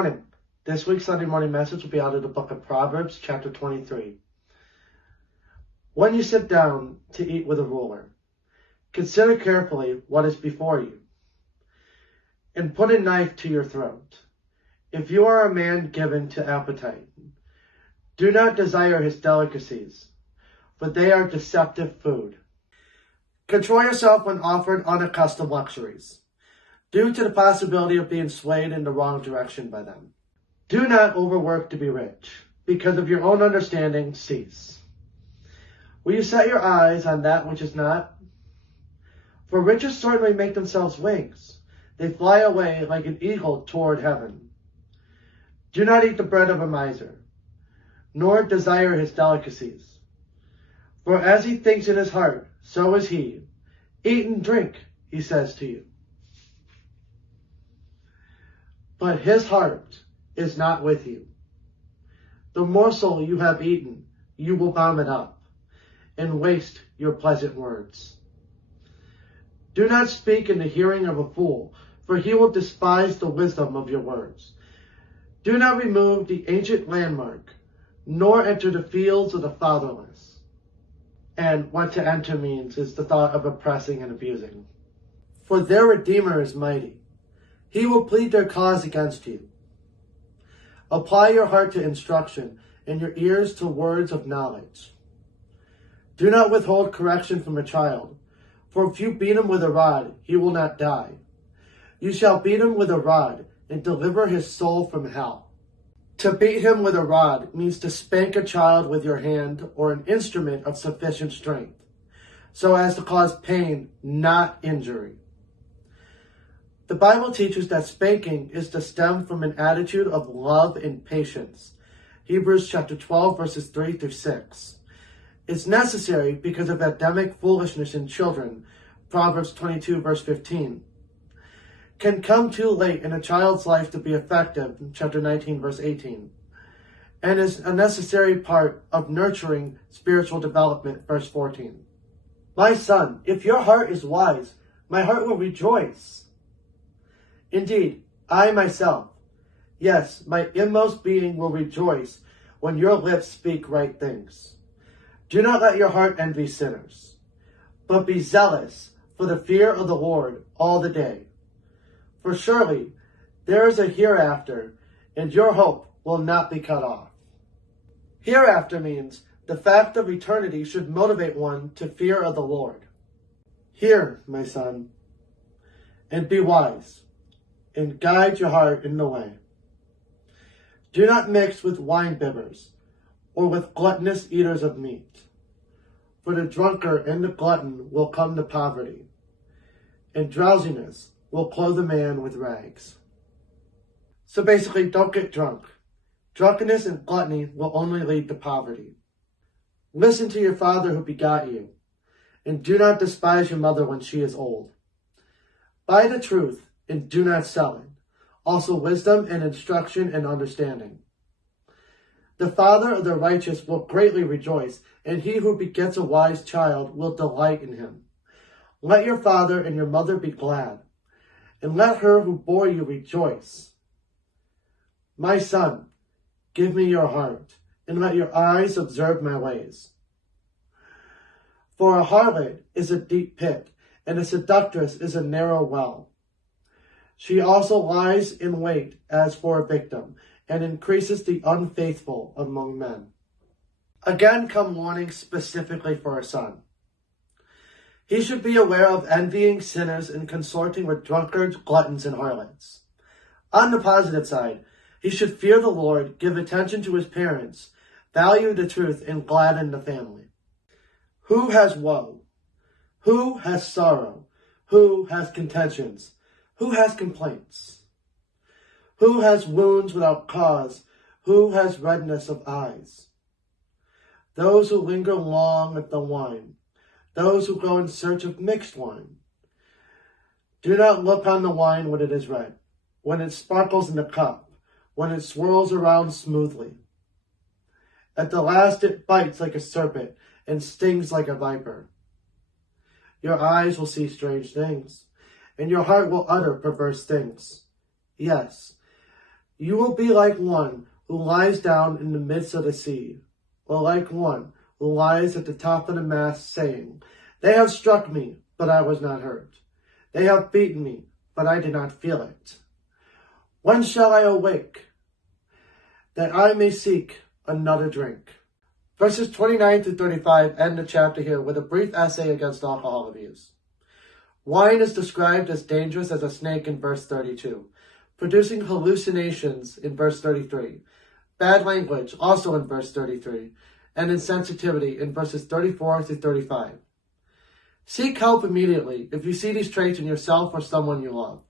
morning. This week's Sunday morning message will be out of the book of Proverbs, chapter 23. When you sit down to eat with a ruler, consider carefully what is before you, and put a knife to your throat. If you are a man given to appetite, do not desire his delicacies, for they are deceptive food. Control yourself when offered unaccustomed luxuries, due to the possibility of being swayed in the wrong direction by them. Do not overwork to be rich, because of your own understanding cease. Will you set your eyes on that which is not? For riches certainly make themselves wings. They fly away like an eagle toward heaven. Do not eat the bread of a miser, nor desire his delicacies. For as he thinks in his heart, so is he. Eat and drink, he says to you. But his heart is not with you. The morsel you have eaten, you will vomit up, and waste your pleasant words. Do not speak in the hearing of a fool, for he will despise the wisdom of your words. Do not remove the ancient landmark, nor enter the fields of the fatherless. And what to enter means is the thought of oppressing and abusing. For their Redeemer is mighty. He will plead their cause against you. Apply your heart to instruction and your ears to words of knowledge. Do not withhold correction from a child, for if you beat him with a rod, he will not die. You shall beat him with a rod and deliver his soul from hell. To beat him with a rod means to spank a child with your hand or an instrument of sufficient strength, so as to cause pain, not injury. The Bible teaches that spanking is to stem from an attitude of love and patience. Hebrews chapter 12, verses 3 through 6. It's necessary because of Adamic foolishness in children, Proverbs 22, verse 15. Can come too late in a child's life to be effective, chapter 19, verse 18. And is a necessary part of nurturing spiritual development, verse 14. My son, if your heart is wise, my heart will rejoice. Indeed, I myself, yes, my inmost being will rejoice when your lips speak right things. Do not let your heart envy sinners, but be zealous for the fear of the Lord all the day. For surely there is a hereafter, and your hope will not be cut off. Hereafter means the fact of eternity should motivate one to fear of the Lord. Hear, my son, and be wise, and guide your heart in the way. Do not mix with wine-bibbers, or with gluttonous eaters of meat. For the drunkard and the glutton will come to poverty, and drowsiness will clothe a man with rags. So basically, don't get drunk. Drunkenness and gluttony will only lead to poverty. Listen to your father who begot you, and do not despise your mother when she is old. Buy the truth, and do not sell it. Also wisdom and instruction and understanding. The father of the righteous will greatly rejoice, and he who begets a wise child will delight in him. Let your father and your mother be glad, and let her who bore you rejoice. My son, give me your heart, and let your eyes observe my ways. For a harlot is a deep pit, and a seductress is a narrow well. She also lies in wait as for a victim, and increases the unfaithful among men. Again come warnings specifically for a son. He should be aware of envying sinners and consorting with drunkards, gluttons, and harlots. On the positive side, he should fear the Lord, give attention to his parents, value the truth, and gladden the family. Who has woe? Who has sorrow? Who has contentions? Who has complaints? Who has wounds without cause? Who has redness of eyes? Those who linger long at the wine, those who go in search of mixed wine. Do not look on the wine when it is red, when it sparkles in the cup, when it swirls around smoothly. At the last it bites like a serpent and stings like a viper. Your eyes will see strange things, and your heart will utter perverse things. Yes, You will be like one who lies down in the midst of the sea, or like one who lies at the top of the mast, saying, They have struck me, but I was not hurt. They have beaten me, but I did not feel it. When shall I awake, that I may seek another drink? Verses 29 to 35 end the chapter here with a brief essay against alcohol abuse. Wine is described as dangerous as a snake in verse 32, producing hallucinations in verse 33, bad language also in verse 33, and insensitivity in verses 34 to 35. Seek help immediately if you see these traits in yourself or someone you love.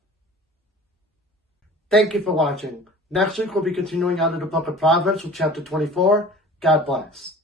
Thank you for watching. Next week we'll be continuing out of the book of Proverbs with chapter 24. God bless.